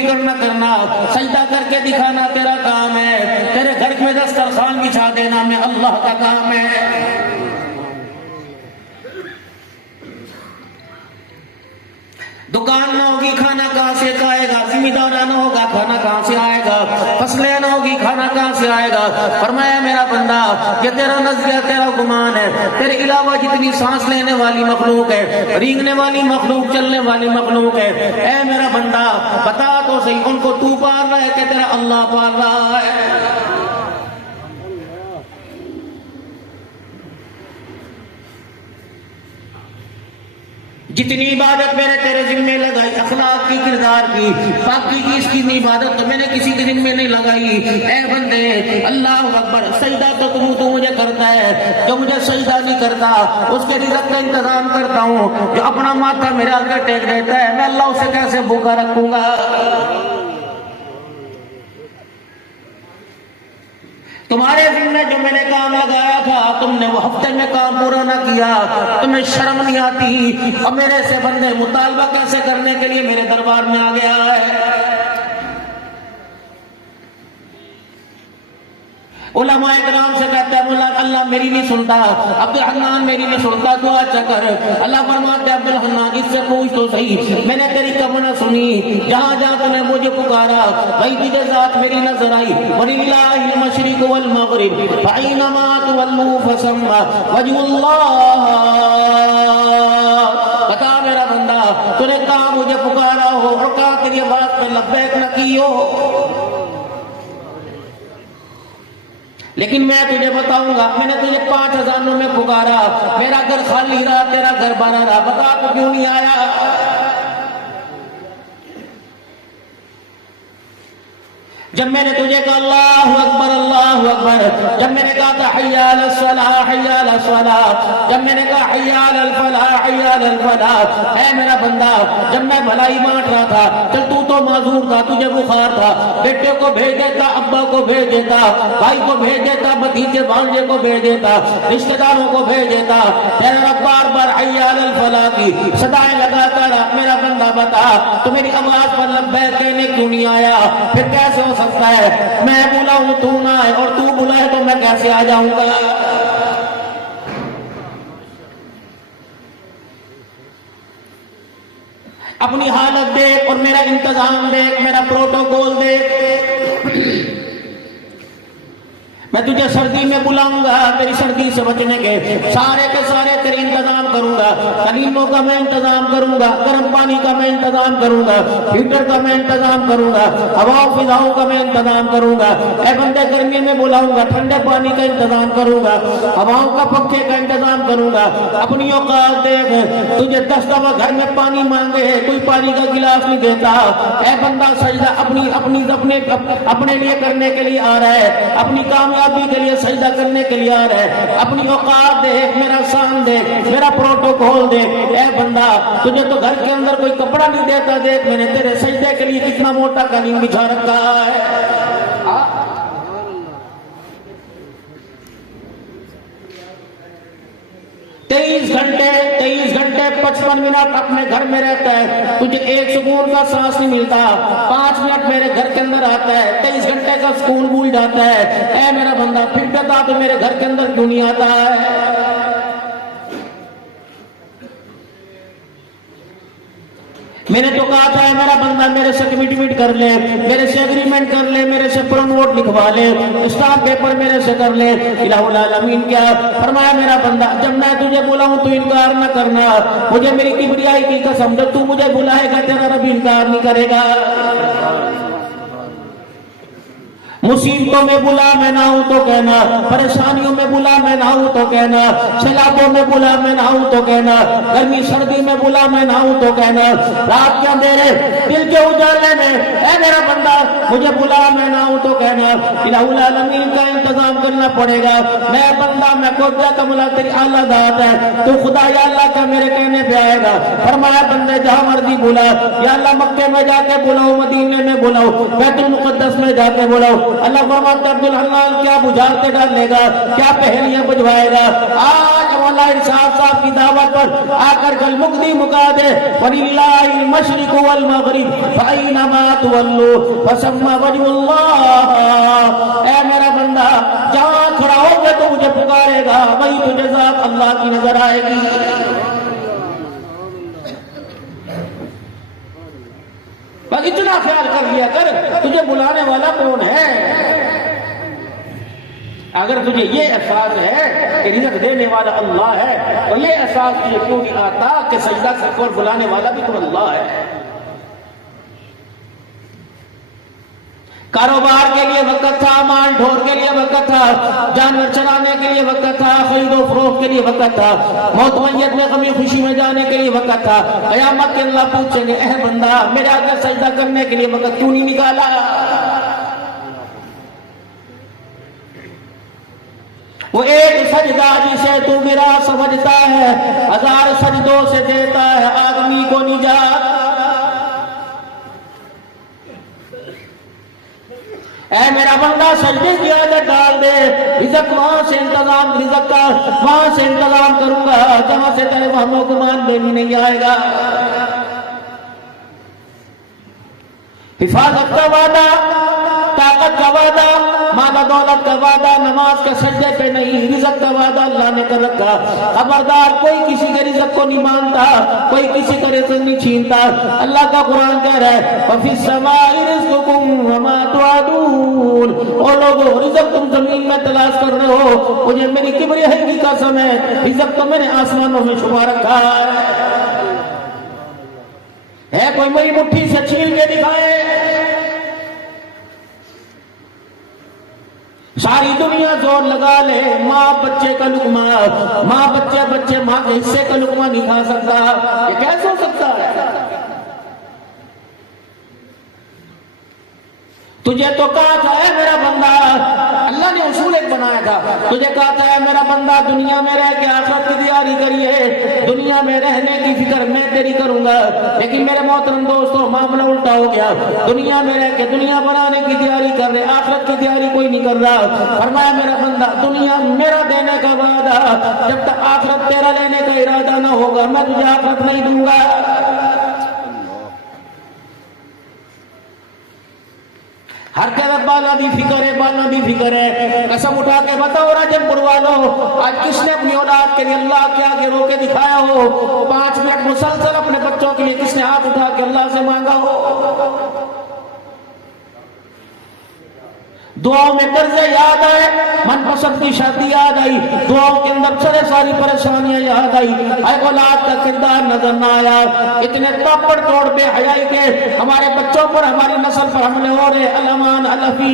फिक्र न करना, सजदा करके दिखाना तेरा काम है, तेरे घर में दस्तरखान बिछा देना मैं अल्लाह का काम है। दुकान ना होगी खाना कहां से आएगा, जिम्मेदार ना होगा खाना कहां से आएगा, फसलें ना होगी खाना कहां से आएगा। फरमाया मेरा बंदा ये तेरा नजरिया तेरा गुमान है, तेरे अलावा जितनी सांस लेने वाली मखलूक है, रेंगने वाली मखलूक, चलने वाली मखलूक है, ऐ मेरा बंदा बता तो सही उनको तू पाल रहा है कि तेरा अल्लाह पाल रहा है। जितनी इबादत मैंने तेरे जिम्मे लगाई, अखलाक की, किरदार की, पाकी की, इसकी इबादत तो मैंने किसी के जिम्मे नहीं लगाई। ऐ बंदे अल्लाह अकबर, सजदा तो तू मुझे करता है, जो मुझे सजदा नहीं करता उसके रिज़्क़ का इंतजाम करता हूँ। जो अपना माथा मेरे आगे टेक देता है मैं अल्लाह उसे कैसे भूखा रखूंगा। तुम्हारे जिम्मे जो मैंने काम लगाया था तुमने वो हफ्ते में काम पूरा ना किया, तुम्हें शर्म नहीं आती। और मेरे से बंदे मुतालबा कैसे करने के लिए मेरे दरबार में आ गया है। उलमा इकराम से कहते हैं मुल्ला अल्लाह मेरी नहीं सुनता, अब्दुल हन्नान मेरी नहीं सुनता, दुआ चकर। अल्लाह फरमाते अब्दुल हन्नान इससे पूछ तो सही, मैंने तेरी कब न सुनी, जहां जहां तूने मुझे पुकारा वही तुझे जात मेरी नजर आई। वलिल्लाहिल मशरिक वल मगरिब फअइनमा तुवल्लू फसम्मा वजहुल्लाह। बता मेरा बंदा तूने कहा मुझे पुकारा हो और कहा तेरी बात पर लब्बैक न की हो, लेकिन मैं तुझे बताऊंगा मैंने तुझे 5,000 में पुकारा, मेरा घर खाली रहा, तेरा घर भरा रहा, बता तो क्यों नहीं आया। जब मैंने तुझे कहा अल्लाहु अकबर अल्लाहु अकबर, जब मैंने कहा था हय्या अलस सलाह हय्या अलस सलाह, जब मैंने कहा हय्या अलल फलाह हय्या अलल फलाह, है मेरा बंदा जब मैं भलाई बांट रहा था, चल तू तो माजूर था, तुझे बुखार था, बेटे को भेज देता, अब्बा को भेज देता, भाई को भेज देता, भतीजे भांजे को भेज देता, रिश्तेदारों को भेज देता, तेरा बार बार हय्या अलल फलाह की सदाएं लगाता रहा। मेरा बंदा बता तो मेरी आवाज पर लब्बैक कहने क्यों नहीं आया। फिर कैसे हो सकता है मैं बुलाऊं तू ना आए और तू बुलाए तो मैं कैसे आ जाऊंगा। अपनी हालत देख और मेरा इंतजाम देख, मेरा प्रोटोकॉल देख। मैं तुझे सर्दी में बुलाऊंगा, तेरी सर्दी से बचने के सारे तेरे इंतजाम करूंगा, कलीमों का मैं इंतजाम करूंगा, गर्म पानी का मैं इंतजाम करूंगा, हीटर का मैं इंतजाम करूंगा, हवाओं फिजाओं का मैं इंतजाम करूंगा। ऐ बंदे गर्मी में बुलाऊंगा, ठंडे पानी का इंतजाम करूंगा, हवाओं का पंखे का इंतजाम करूंगा। अपनी औकात देख, तुझे 10 दफा घर में पानी मांगे कोई पानी का गिलास नहीं देता। ऐ बंदा सजदा अपनी अपनी अपने लिए करने के लिए आ रहा है, अपनी कामयाबी के लिए सजदा करने के लिए आ रहा है। अपनी औकात देख, मेरा शान देख, मेरा प्रोटोकॉल देख। ऐ बंदा तुझे तो घर के अंदर कोई कपड़ा नहीं देता, देख मैंने तेरे सजदे के लिए कितना मोटा कालीन बिछा रखा है। 23 घंटे 55 मिनट अपने घर में रहता है, तुझे एक सुकून का सांस नहीं मिलता। 5 मिनट मेरे घर के अंदर आता है, 23 घंटे का स्कूल भूल जाता है। ऐ मेरा बंदा फिर बता तो मेरे घर के अंदर क्यों नहीं आता है। मैंने तो कहा था मेरा बंदा मेरे से कमिटमेंट कर ले, मेरे से एग्रीमेंट कर ले, मेरे से प्रोनोट लिखवा ले, स्टाम्प पेपर मेरे से कर ले। इलाहुल आलमीन क्या फरमाया मेरा बंदा जब मैं तुझे बुलाऊं तो इनकार न करना। मुझे मेरी किबरियाई की कसम, जब तू मुझे बुलाएगा तेरा रब इनकार नहीं करेगा। मुसीबतों में बुला मैं ना हूं तो कहना, परेशानियों में बुला मैं ना हूं तो कहना, सैलाबों में बुला मैं ना हूं तो कहना, गर्मी सर्दी में बुला मैं ना हूं तो कहना, रात के अंधेरे दिल के उजाले में ऐ मेरा बंदा मुझे बुला मैं ना हूं तो कहना। इलाहुल आलमीन का इंतजाम करना पड़ेगा। मैं बंदा मैं कोद्दा कमला तेरी आला दात है, तू खुदा या अल्लाह का मेरे कहने पे आएगा। फरमाया बंदे जहां मर्जी बुला, या अल्लाह मक्के में जाके बुलाओ, मदीने में बुलाओ, बैतुल मुकद्दस में जाके बुलाओ, अल्लाह फरमाता है अब्दुल हन्नान क्या बुझारते डालेगा, क्या पहेलियां बुझवाएगा। आज मौला इरशाद साहब की दावत पर आकर कल मुक्ति मुका दे, वलिल्लाहिल मशरिक वल मगरिब फअइनमा तुवल्लू फसम्मा वजहुल्लाह। ऐ मेरा बंदा जहां खड़ा होगा तो मुझे पुकारेगा, वही तुझे ज़ात अल्लाह की नजर आएगी। बस इतना ख्याल कर लिया कर, तुझे बुलाने वाला कौन है। अगर तुझे ये एहसास है कि रिज़्क़ देने वाला अल्लाह है, तो ये एहसास तुझे क्यों नहीं आता कि सजदा करके और बुलाने वाला भी तो अल्लाह है। कारोबार के लिए वक्त था, माल ढोर के लिए वक्त था, जानवर चराने के लिए वक्त था, खरीदो फरोख्त के लिए वक्त था, मौत मैयत में गमी खुशी में जाने के लिए वक्त था। क़यामत के अल्लाह पूछेंगे, ऐ बंदा मेरे आगे सजदा करने के लिए वक्त क्यों नहीं निकाला। वो एक सजदा जिसे तू मेरा समझता है, 1000 सजदों से देता है आदमी को निजात। ऐ मेरा बंदा सजदे की आदत डाल दे, रिज़्क़ वहां से इंतजाम, रिज़्क़ का वहां से इंतजाम करूंगा जहां से तेरे वहमो गुमान में भी नहीं आएगा। हिफाजत का वादा, ताकत का वादा, माला दौलत का वादा नमाज के सजदे पे नहीं, रिज़्क़ का वादा अल्लाह ने कर रखा। खबरदार कोई किसी के रिज़्क़ को नहीं मानता, कोई किसी का रिज़्क़ नहीं छीनता। अल्लाह का कुरान कह रहा है वफ़िस समाई रिज़्क़ुकुम वमा तुअदून। ओ लोगों, रिज़्क़ तुम जमीन में तलाश कर रहे हो, मुझे मेरी किब्रियाई की कसम है, रिज़्क़ तो मैंने आसमानों में छुपा रखा है। कोई मेरी मुट्ठी से छीन के दिखाए। सारी दुनिया जोर लगा ले, माँ बच्चे का लुकमा, माँ बच्चे माँ के हिस्से का लुकमा नहीं खा सकता। ये कैसे हो सकता है। तुझे तो कहा था है मेरा बंदा, अल्लाह ने उसूल एक बनाया था, तुझे कहा था है मेरा बंदा दुनिया में रह के आखिरत की तैयारी करिए, दुनिया में रहने की फिक्र मैं तेरी करूंगा। लेकिन मेरे मोहतरम दोस्तों मामला उल्टा हो गया, दुनिया में रह के दुनिया बनाने की तैयारी कर रहे, आखिरत की तैयारी कोई नहीं कर रहा। फरमाया मेरा बंदा दुनिया मेरा देने का वादा, जब तक आखिरत तेरा लेने का इरादा ना होगा मैं तुझे आखिरत नहीं दूंगा। हर तरफ बाला भी फिक्र है, बाला भी फिक्र है। कसम उठा के बताओ राजनपुर वालों, आज किसने अपनी औलाद के लिए अल्लाह के आगे रो के दिखाया हो? 5 मिनट मुसलसल अपने बच्चों के लिए किसने हाथ उठा के अल्लाह से मांगा हो? दुआओं में कर्जे याद आए, मनपसंद की शादी याद आई, दुआओं के अंदर सारी परेशानियां याद आई, औलाद का किरदार नजर ना आया। इतने तापड़ तोड़ बेहयाई के हमारे बच्चों पर, हमारी नस्ल पर हमले हो रहे। अलमान अलफी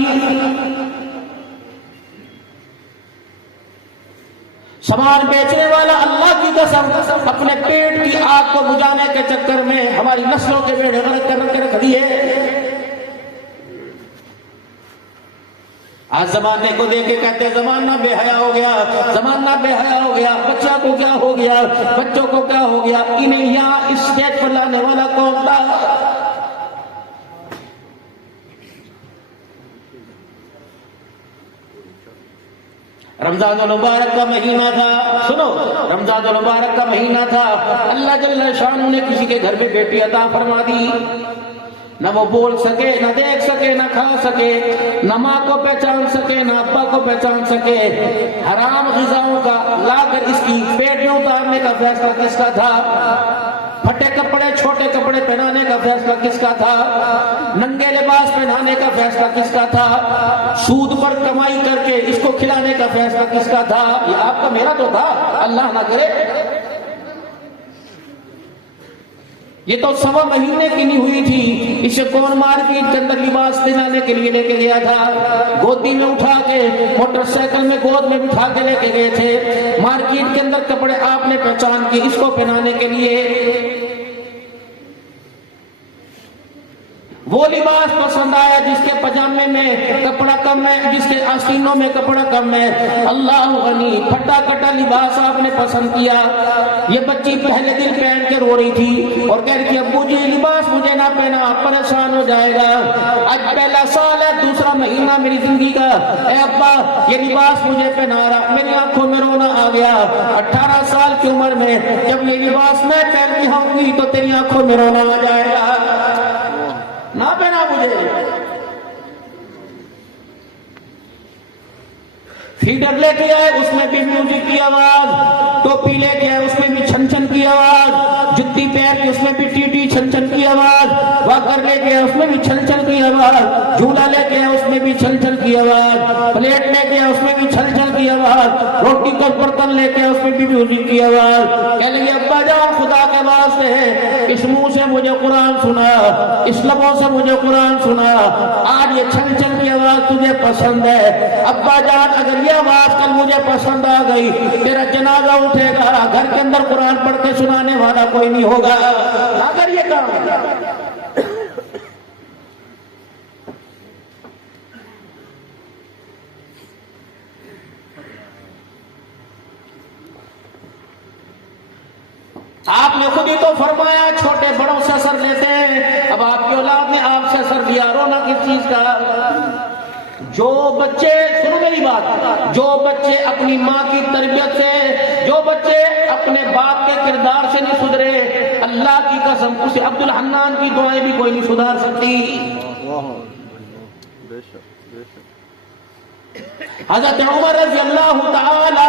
सामान बेचने वाला अल्लाह की कसम अपने पेट की आग को बुझाने के चक्कर में हमारी नस्लों के बेड़े गर्क करके रख दिए। आज जमाने को देख के कहते जमाना बेहया हो गया, जमाना बेहया हो गया। बच्चा को क्या हो गया, बच्चों को क्या हो गया? इन्हें यहाँ इस स्टेज पर लाने वाला कौन था? रमजान मुबारक का महीना था। सुनो, रमजान मुबारक का महीना था। अल्लाह जल्ल शान ने किसी के घर में बेटी अता फरमा दी। न वो बोल सके, न देख सके, न खा सके, न माँ को पहचान सके, न अब्बा को पहचान सके। हराम ग़िज़ाओं का लाकर इसकी पेट में उतारने का फैसला किसका था? फटे कपड़े, छोटे कपड़े पहनाने का फैसला किसका था? नंगे लिबास पहनाने का फैसला किसका था? सूद पर कमाई करके इसको खिलाने का फैसला किसका था? ये आपका मेरा तो था, अल्लाह ना करे। ये तो 1.25 महीने की नहीं हुई थी, इसे कौन मार्केट के अंदर लिबास दिलाने के लिए लेके गया था? गोदी में उठा के, मोटरसाइकिल में गोद में बिठा के लेके गए थे। मार्केट के अंदर कपड़े आपने पहचान की इसको पहनाने के लिए। वो लिबास पसंद आया जिसके पजामे में कपड़ा कम है, जिसके आस्तीनों में कपड़ा कम है। अल्लाह गनी, फटा कटा लिबास आपने पसंद किया। ये बच्ची पहले दिन पहन के रो रही थी और कह रही थी अब्बू जी लिबास मुझे ना पहना, परेशान हो जाएगा। आज पहला साल है, दूसरा महीना मेरी जिंदगी का। ए अब्बा ये लिबास मुझे पहना रहा, मेरी आंखों में रोना आ गया। 18 साल की उम्र में जब ये लिबास मैं पहन के आऊंगी तो तेरी आंखों में रोना आ जाएगा। ना पहना मुझे। फीडर लेके आए, उसमें भी म्यूजिक की आवाज। टोपी लेके आए, उसमें भी छन छन की आवाज। जुत्ती पैर की, उसमें भी टीटी छन छन की आवाज। वॉकर लेके आए, उसमें भी छन छन की आवाज। झूला लेके आए, उसमें भी छन छन की आवाज। प्लेट लेके आए, उसमें भी छन छन की आवाज। रोटी का बर्तन लेके आए, उसमें भी म्यूजिक की आवाज। कह लगे अब्बा जान खुदा के वास्ते है, इस मुंह से मुझे कुरान सुना, इस लबों से मुझे कुरान सुना, आज ये छन छन की आवाज तुझे पसंद है। अब्बा जान अगर ये आवाज कल मुझे पसंद आ गई, तेरा जनाजा उठेगा, घर के अंदर कुरान पढ़ के सुनाने वाला कोई नहीं होगा। ना करिए काम। आपने खुद ही तो फरमाया छोटे बड़ों से असर लेते हैं, अब आपकी औलाद ने आपसे असर लिया, रोना किस चीज का? जो बच्चे, सुनो मेरी बात, जो बच्चे अपनी माँ की तरबियत से, जो बच्चे अपने बाप के किरदार से नहीं सुधरे, अल्लाह की कसम उसे अब्दुल हन्नान की दुआएं भी कोई नहीं सुधार सकती। हज़रत उमर रज़ी अल्लाह ताला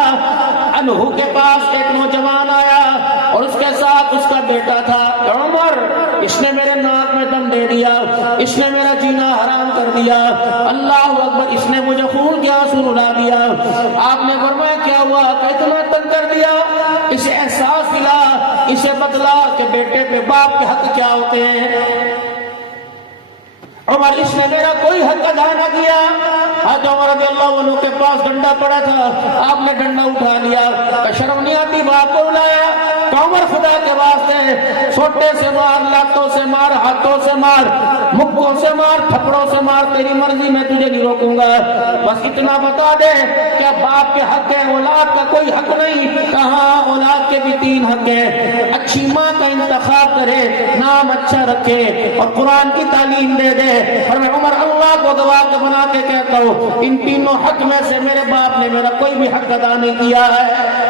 अन्हु के पास एक नौजवान आया और उसके साथ उसका बेटा था। उमर, इसने मेरे नाक में दम दे दिया, इसने मेरा जीना हराम कर दिया, अल्लाह अकबर, इसने मुझे खून के आंसू रुला दिया। आपने फरमाया क्या हुआ? इतना तंग कर दिया। इसे एहसास दिला, इसे बतला कि बेटे पे बाप के हक क्या होते हैं। उमर, इसने मेरा कोई हक अदा न किया। हज़रत उमर रज़ियल्लाहु अन्हु के पास डंडा पड़ा था, आपने डंडा उठा लिया, शर्म नहीं आती बाप को बुलाया? उमर खुदा के वास्ते छोटे से मार, लातों से मार, हाथों से मार, मुक्कों से मार, थप्पड़ों से मार, तेरी मर्जी, मैं तुझे नहीं रोकूंगा। बस इतना बता दे क्या बाप के हक है, औलाद का कोई हक नहीं? कहाँ, औलाद के भी 3 हक है। अच्छी माँ का इंतखाब करे, नाम अच्छा रखे और कुरान की तालीम दे दे। और मैं उमर अल्लाह को गवाह के बना के कहता हूँ, इन तीनों हक में से मेरे बाप ने मेरा कोई भी हक अदा नहीं किया है।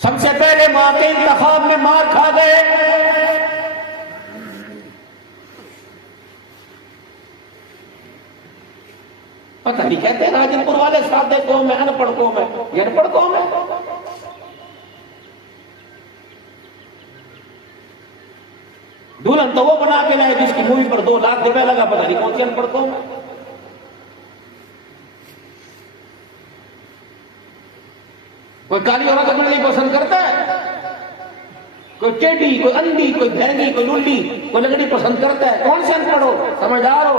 सबसे पहले माँ के इंतखाब में मार खा गए। पता नहीं कहते हैं राजनपुर वाले सादे कौम है, अनपढ़ कौम है, ये अनपढ़ कौम है। दुल्हन तो वो बना के लाए जिसकी मूवी पर 2 लाख रुपए लगा, पता नहीं कौन सी अनपढ़ कौम है। कोई काली औरत अपने लिए पसंद करता है, कोई टेढ़ी, कोई अंधी, कोई भैंगी, कोई लुल्ली, कोई लगड़ी पसंद करता है। कौन से अनपढ़ हो, समझदार हो?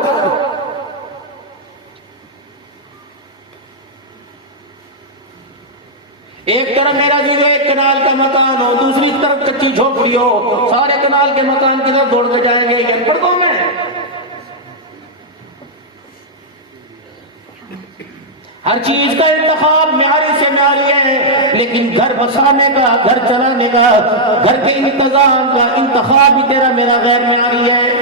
एक तरफ मेरा जीरो 1 कनाल का मकान हो, दूसरी तरफ कच्ची झोपड़ी हो, सारे कनाल के मकान की तरफ दौड़ के जाएंगे। ये अनपढ़ कौम है। हर चीज का इंतखाब म्यारी से म्यारी है, लेकिन घर बसाने का, घर चलाने का, घर के इंतजाम का इंतखाब भी तेरा मेरा गैर म्यारी है।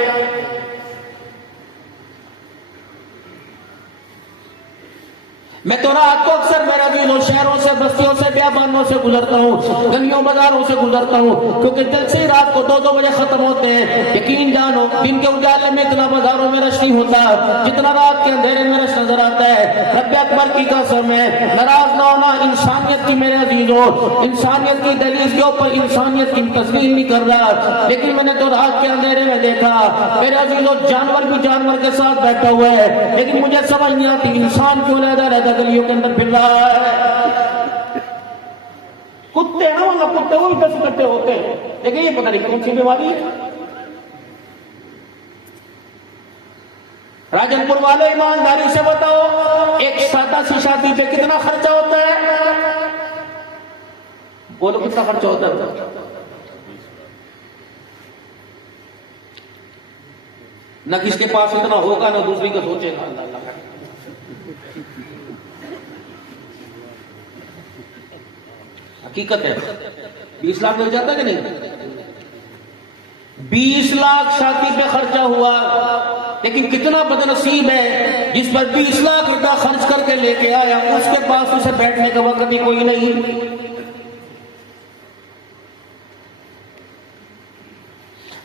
मैं तो रात को अक्सर मेरा दिल शहरों से, बस्तियों से, बियाबानों से गुजरता हूँ, गलियों बाजारों से गुजरता हूँ, क्योंकि दिल से रात को 2-2 बजे खत्म होते हैं। यकीन जानो दिन के उजाले में इतना बाजारों में रश नहीं होता जितना रात के अंधेरे में रश नजर आता है। रब्बे अकबर की कसम है, नाराज ना होना इंसानियत की मेरे अजीजों, इंसानियत की दलील के ऊपर इंसानियत की तस्लीम नहीं कर रहा, लेकिन मैंने तो रात के अंधेरे में देखा मेरे अजीजों, जानवर भी जानवर के साथ बैठा हुआ है, लेकिन मुझे समझ नहीं आती इंसान क्यों रहता रहता गलियों के अंदर फिर रहा है। कुत्ते ना, मतलब कुत्ते वो भी 10 इकट्ठे होते हैं, लेकिन ये पता नहीं कौन सी बीमारी है। राजनपुर वाले ईमानदारी से बताओ, एक सादा सी शादी पे कितना खर्चा होता है? बोलो कितना खर्चा होता है? न किसके पास इतना होगा, ना दूसरी का सोचेगा। हकीकत है। 20 लाख मिल जाता है कि नहीं? 20 लाख शादी पे खर्चा हुआ, लेकिन कितना बदनसीब है जिस पर 20 लाख रुपया खर्च करके लेके आया, उसके पास उसे बैठने का वक्त भी कोई नहीं।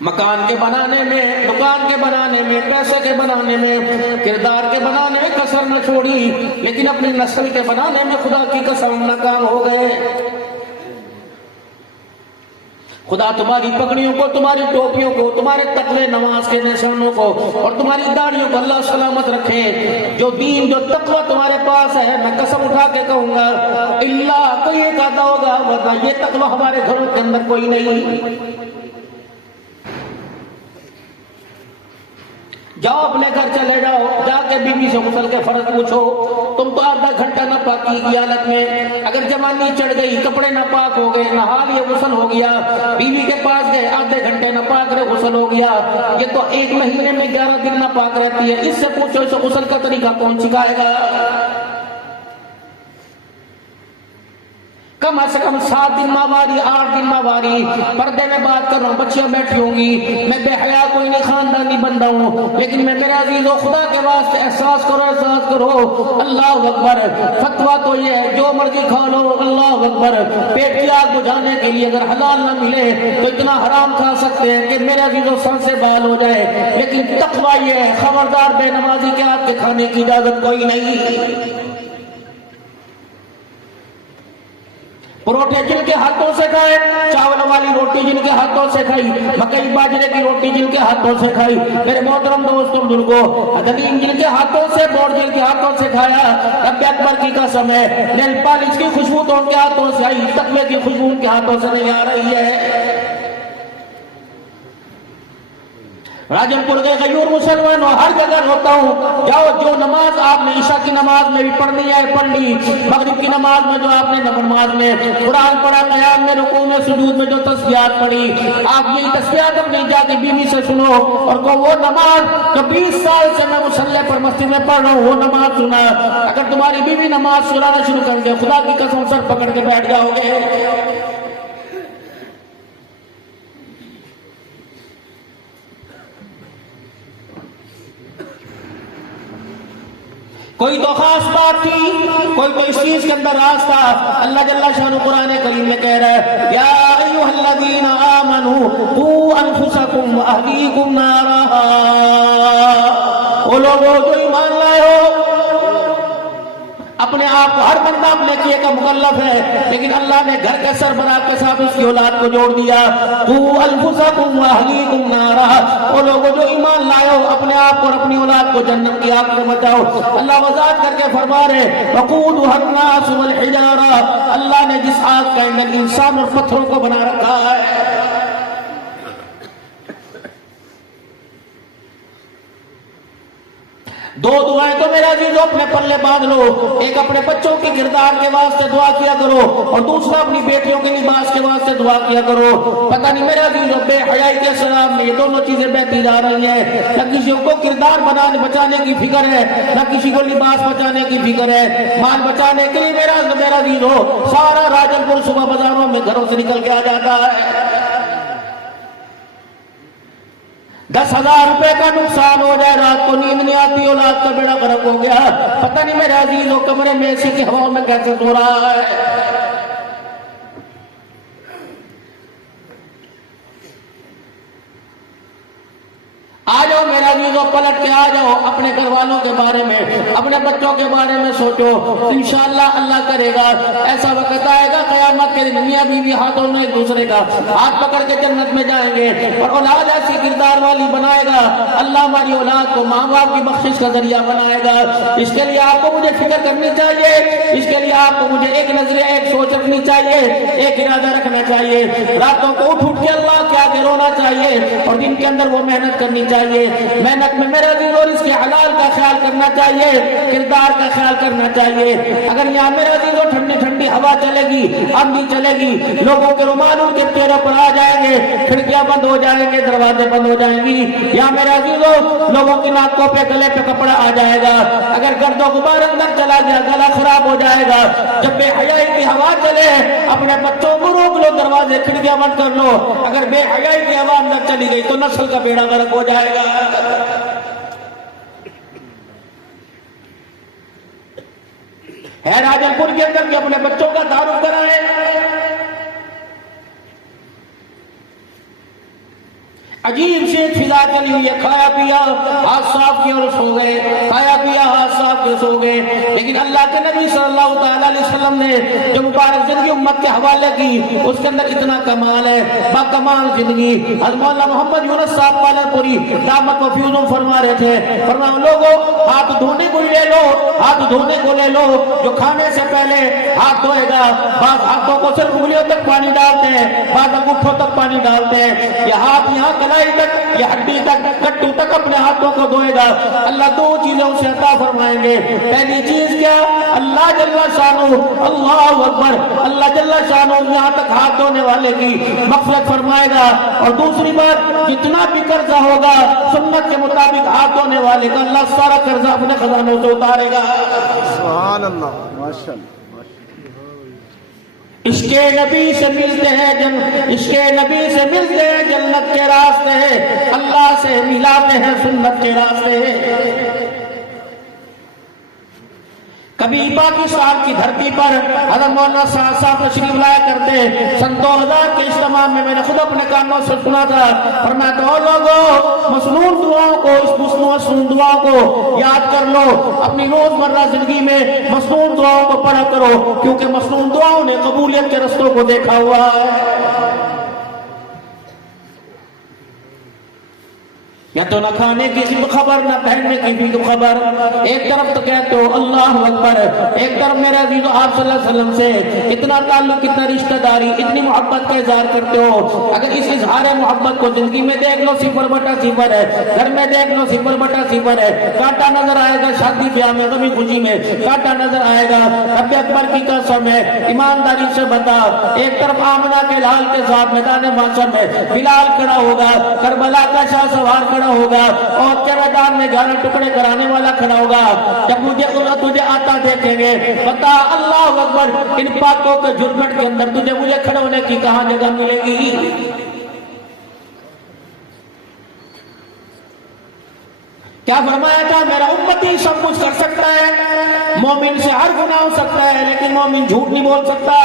मकान के बनाने में, दुकान के बनाने में, पैसे के बनाने में, किरदार के बनाने में कसर न छोड़ी, लेकिन अपनी नस्ल के बनाने में खुदा की कसम नाकाम हो गए। खुदा तुम्हारी पगड़ियों को, तुम्हारी टोपियों को, तुम्हारे तकवे नमाज के निशानों को और तुम्हारी दाढ़ियों को अल्लाह सलामत रखे। जो दीन, जो तकवा तुम्हारे पास है, मैं कसम उठा के कहूंगा अल्लाह कोई एक आता होगा, वरना ये तकवा हमारे घरों के अंदर कोई नहीं। जाओ अपने घर चले जाओ, जाके बीवी से गुस्ल के फर्ज पूछो। तुम तो आधा घंटा नापाकी की हालत में, अगर जवानी चढ़ गई, कपड़े नापाक हो गए, नहा लिए, गुस्ल हो गया, बीवी के पास गए, आधे घंटे नापाक रहे, गुस्ल हो गया। ये तो 1 महीने में 11 दिन नापाक रहती है। इससे पूछो इसे गुस्ल का तरीका कौन सिखाएगा? कम से कम 7 दिन मावारी, 8 दिन मावारी, पर्दे में बात कर रहा हूँ, बच्चियां बैठी होंगी, मैं बेहया कोई नहीं, खानदानी बंदा हूँ, लेकिन मैं मेरे अजीजों खुदा के वास्ते एहसास करो, एहसास करो। अल्लाह अकबर। फतवा तो ये है जो मर्जी खा लो, अल्लाह अकबर। पेट की आग बुझाने के लिए अगर हलाल न मिले तो इतना हराम खा सकते हैं कि मेरे अजीजों सर से बाल हो जाए, लेकिन तकवा ये है, खबरदार बेनमाजी के आपके खाने की इजाजत कोई नहीं। परोठे जिनके हाथों से खाए, चावल वाली रोटी जिनके हाथों से खाई, मकई बाजरे की रोटी जिनके हाथों से खाई, मेरे मोहतरम दोस्तों बुजुर्गों, हदीन जिनके हाथों से, बोर्ड जिनके हाथों से खाया, रब्बे अकबर की कसम है, नेल पॉलिश की खुशबू तो उनके हाथों से आई, तकवे की खुशबू उनके हाथों से नहीं आ रही है। राजनपुर के गयूर मुसलमानों, हर जगह होता हूँ, जाओ जो नमाज आपने ईशा की नमाज में भी पढ़नी है पढ़ ली, मगरिब की नमाज में जो आपने नमाज में कुरान पढ़ा, क़याम में, रुकू में, सुजूद में जो तस्बीहात पढ़ी, आप यही तस्बीहात अपनी जाती बीवी से सुनो और को वो नमाज जो 20 साल से मैं मुसल्ले पर मस्जिद में पढ़ रहा हूँ, वो नमाज सुना। अगर तुम्हारी बीवी नमाज सुनाना शुरू कर दे, खुदा की कसम सर पकड़ के बैठ जाओगे। कोई तो खास बात थी, कोई तो इस चीज के अंदर राज था। अल्लाह जल्ला शानु कुरान करीम में कह रहा है, या अय्युहल्लज़ीना आमनू कू अनफुसकुम व अहलीकुम नारा। ओ लोगों जो ईमान लाए हो, अपने आप को, हर बंदा अपने किए का मुकल्लफ है, लेकिन अल्लाह ने घर के सरबराह के साथ उसकी औलाद को जोड़ दिया। तू अनफुसकुम व अहलीकुम नारा। वो लोगों जो ईमान लाओ, अपने आप को और अपनी औलाद को जन्नत की आग से बचाओ। अल्लाह वज़ाहत करके फरमा रहे, वक़ूदुहा अन्नास वल हिजारा। अल्लाह ने जिस आग के अंदर इंसान और पत्थरों को बना रखा है, दो दुआएं तो मेरा अजीजों अपने पल्ले बांध लो। एक अपने बच्चों के किरदार के वास्ते दुआ किया करो और दूसरा अपनी बेटियों के लिबास के वास्ते दुआ किया करो। पता नहीं मेरे अजीजों बेहयाई के सलाम में ये दोनों चीजें बहती जा रही है। न किसी को किरदार बनाने बचाने की फिक्र है, न किसी को लिबास बचाने की फिक्र है। माल बचाने के लिए मेरा अजीजों सारा राजनपुर सुबह बाजारों में घरों से निकल के आ जाता है। 10,000 रुपए का नुकसान हो जाए, रात को नींद नहीं आती, औलाद का बेड़ा गर्क हो गया। पता नहीं मेरे अजीजों कमरे में एसी की हवा में कैसे सो रहा है। आ जाओ मेरा अजीजों, पलट के आ जाओ, अपने घर वालों के बारे में, अपने बच्चों के बारे में सोचो। इंशाअल्लाह अल्लाह करेगा ऐसा वक्त आएगा क़यामत के दिन मियां बीवी हाथों में एक दूसरे का हाथ पकड़ के जन्नत में जाएंगे और औलाद ऐसी किरदार वाली बनाएगा। अल्लाह हमारी औलाद को माँ बाप की बख्शिश का जरिया बनाएगा। इसके लिए आपको मुझे फिक्र करनी चाहिए, इसके लिए आपको मुझे एक नजरिया, एक सोच रखनी चाहिए, एक इरादा रखना चाहिए। रातों को उठ उठ के अल्लाह के आगे रोना चाहिए और दिन के अंदर वो मेहनत करनी चाहिए। मैं मेहनत में मेरे अजीज और इसके हलाल का ख्याल करना चाहिए, किरदार का ख्याल करना चाहिए। अगर यहाँ मेरे अजीज और ठंडी ठंडी हवा चलेगी, आंधी चलेगी, लोगों के रुमाल उनके चेहरे पर आ जाएंगे, खिड़कियां बंद हो जाएंगे, दरवाजे बंद हो जाएंगी। यहाँ मेरे अजीजों लोगों की नाकों पे गले पे कपड़ा आ जाएगा। अगर गर्दो गुबार अंदर चला गया, गला खराब हो जाएगा। जब बेहयाई की हवा चले, अपने बच्चों को रोक लो, दरवाजे खिड़कियां बंद कर लो। अगर बेहयाई की हवा अंदर चली गई तो नस्ल का बेड़ा गर्क हो जाएगा। है राजनपुर के अंदर कि अपने बच्चों का तारुफ कराए। अजीब से फिजा चली हुई है, खाया पिया हाथ साफ किया और सो गए, खाया पिया हाथ साफ किया सो गए। लेकिन अल्लाह के नबी सल्लल्लाहु अलैहि वसल्लम ने जो मुबारक जिंदगी उम्मत के हवाले की, उसके अंदर इतना कमाल है, बाकमाल जिंदगी। हज़रत मौलाना मोहम्मद यूनुस साहब पालनपुरी दामत व फ्यूज़ फरमा रहे थे, फरमाया लोगों हाथ धोने को ले लो, हाथ धोने को ले लो। जो खाने से पहले हाथ धोएगा, बाद हाथों को सिर्फ उंगलियों तक पानी डालते हैं, बाद अंगूठों तक पानी डालते हैं। ये हाथ यहाँ तक, ये हड्डी तक, कट्टू तक अपने हाथों को धोएगा। अल्लाह दो चीजों से अता फरमाएंगे। पहली चीज क्या? अल्लाह जल्ला शानू, अल्लाहु अकबर, अल्लाह जल्ला शानू यहाँ तक हाथ धोने वाले की मग़फ़िरत फरमाएगा। और दूसरी बात, जितना भी कर्जा होगा सुन्नत के मुताबिक हाथ धोने वाले का अल्लाह सारा कर्जा अपने खजानों से उतारेगा। सुभान अल्लाह, माशाअल्लाह। इसके नबी से मिलते हैं इसके नबी से मिलते हैं जन्नत के रास्ते, अल्लाह से मिलाते हैं सुन्नत के रास्ते। कभी पाकिस्तान की धरती पर हज़रत मौलाना साहब तशरीफ लाया करते। सन 2000 के इज्तिमा में मैंने खुद अपने कानों से सुना था। फरमाया तो लोगों मसनून दुआओं को, इस मसनून दुआओं को याद कर लो, अपनी रोजमर्रा जिंदगी में मसनून दुआओं को पढ़ा करो, क्योंकि मसनून दुआओं ने कबूलियत के रस्तों को देखा हुआ है। या तो न खाने की खबर, न पहनने की भी खबर। एक तरफ तो कहते हो अल्लाह अकबर, एक तरफ मेरे अजीज़ों आप सल्लल्लाहु अलैहि वसल्लम से इतना ताल्लुक, इतना रिश्तेदारी, इतनी मोहब्बत का इजहार करते हो। अगर इस इजहार मोहब्बत को जिंदगी में देख लो 0/0 है, घर में देख लो 0/0 है। कांटा नजर आएगा शादी ब्याह में, कभी खुशी में कांटा नजर आएगा। रब्बे अकबर की कसम है, ईमानदारी से बता, एक तरफ आमना के लाल के साथ मैदान माशर में बिलाल खड़ा होगा, करबला का शाह सवार खड़ा होगा, और के मैदान में 11 टुकड़े कराने वाला खड़ा होगा। जब तुझे आता देखेंगे, बता अल्लाह अकबर, इन पाकों के झुरमुट के अंदर तुझे मुझे खड़े होने की कहां जगह मिलेगी? क्या फरमाया था? मेरा उम्मती सब कुछ कर सकता है, मोमिन से हर गुनाह हो सकता है, लेकिन मोमिन झूठ नहीं बोल सकता।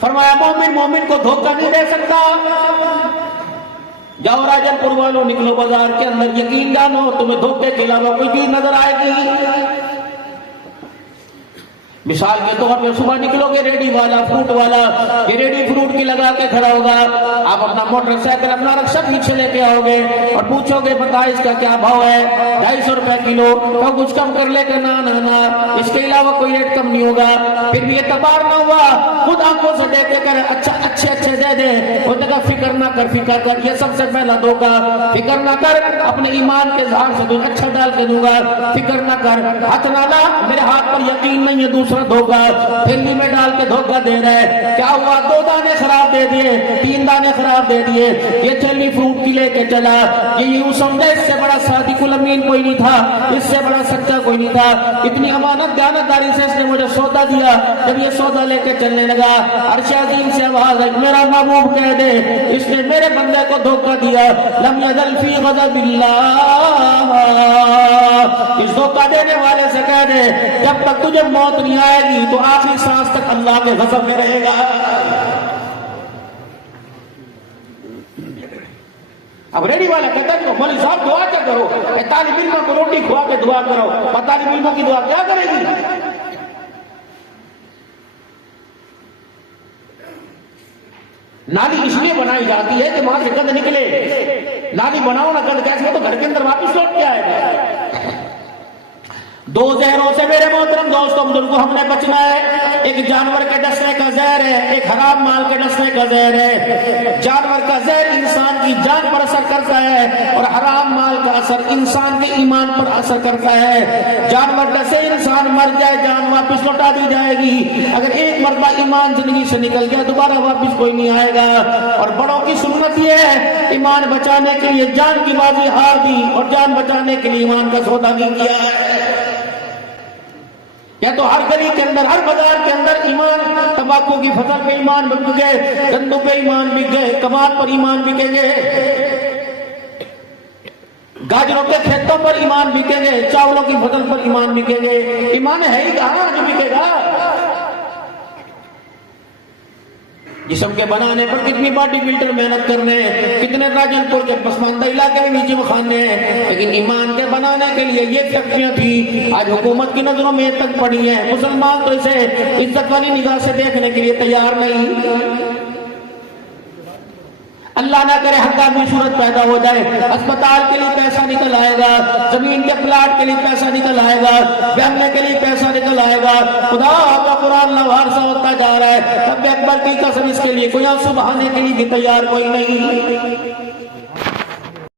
फरमाया मोमिन को धोखा नहीं दे सकता। जाओ राजनपुर वालों, निकलो बाजार के अंदर, यकीन जानो तुम्हें धोखे के अलावा कोई चीज नजर आएगी। मिसाल के तौर पे सुबह निकलोगे, रेडी वाला फ्रूट वाला ये रेडी फ्रूट की लगा के खड़ा होगा। आप अपना मोटरसाइकिल अपना रक्षा पीछे लेके आओगे और पूछोगे बता इसका क्या भाव है? 250 रुपए किलो। तो कुछ कम कर लेके ना ना ना, इसके अलावा कोई रेट कम नहीं होगा। फिर भी एतबार ना हुआ, खुद आंखों से देख के कर अच्छा अच्छे दे दे। वो जगह फिक्र ना कर, फिक्र कर, ये सबसे पहला धोखा। फिक्र ना कर, अपने ईमान के झाड़ से तुझे अच्छा डाल के दूंगा। फिक्र ना कर, हाथ ना ला, मेरे हाथ पर यकीन नहीं है, दूसरा धोखा। थैली में डाल के धोखा दे रहा है। क्या हुआ? 2 दाने खराब दे दिए, 3 दाने खराब दे दिए। ये थैली फ्रूट की लेके चला, ये यूं समझे इससे बड़ा सादिकुल अमीन कोई नहीं था, इससे बड़ा सच्चा कोई नहीं था। इतनी अमानत दयानतदारी से इसने मुझे सौदा दिया। जब ये सौदा लेके चलने लगा, अर्श अज़ीम से आवाज आई, मेरा महबूब कह दे इसने मेरे बंदे को धोखा दिया। लम यज़ल फी ग़ज़बिल्लाह, इस धोखा देने वाले से कह दे जब तक तुझे मौत नहीं आएगी तो आखिरी सांस तक अल्लाह के ग़ज़ब में रहेगा। अब रेडी वाला कहता है मौलवी साहब दुआ क्या करो? तालिब इल्म को रोटी खुआ के दुआ करो। तालिब इल्म की दुआ क्या करेगी? नाली इसलिए बनाई जाती है कि वहां से गंद निकले। नाली बनाओ ना, गंद कैसे? तो घर के अंदर वापस लौट के आएगा। दो जहरों से मेरे मोहतरम दोस्तों बुजुर्गों हमने बचना है। एक जानवर के डसने का जहर है, एक हराम माल के डसने का जहर है। जानवर का जहर इंसान की जान पर असर करता है और हराम माल का असर इंसान के ईमान पर असर करता है। जानवर डसे इंसान मर जाए, जान वापिस लौटा दी जाएगी। अगर एक मरतबा ईमान जिंदगी से निकल गया दोबारा वापिस कोई नहीं आएगा। और बड़ों की सुन्नत यह है, ईमान बचाने के लिए जान की बाजी हार दी और जान बचाने के लिए ईमान का सौदा नहीं किया है। या तो हर गली के अंदर, हर बाजार के अंदर ईमान, तंबाकू की फसल पे ईमान बिक गए, गन्नों पे ईमान बिक गए, कमाद पर ईमान बिकेंगे, गाजरों के खेतों पर ईमान बिकेंगे, चावलों की फसल पर ईमान बिकेंगे। ईमान है ही कहां जो बिकेगा? जिस्म के बनाने पर कितनी बॉडी बिल्डर मेहनत करने हैं, कितने राजनपुर के पसमानदा इलाके में जिम खाने हैं, लेकिन ईमान के बनाने के लिए ये फैक्ट्रियां थी, आज हुकूमत की नजरों में तक पड़ी है। मुसलमान तो इसे इज्जत वाली निगाह से देखने के लिए तैयार नहीं। अल्लाह ना करे हर में सूरत पैदा हो जाए, अस्पताल के लिए पैसा निकल आएगा, जमीन के प्लाट के लिए पैसा निकल आएगा, बैठने के लिए पैसा निकल आएगा। खुदा का कुरान लवारसा होता जा रहा है, तब अकबर की कसम इसके लिए कोई आंसू बहाने के लिए भी तैयार कोई नहीं।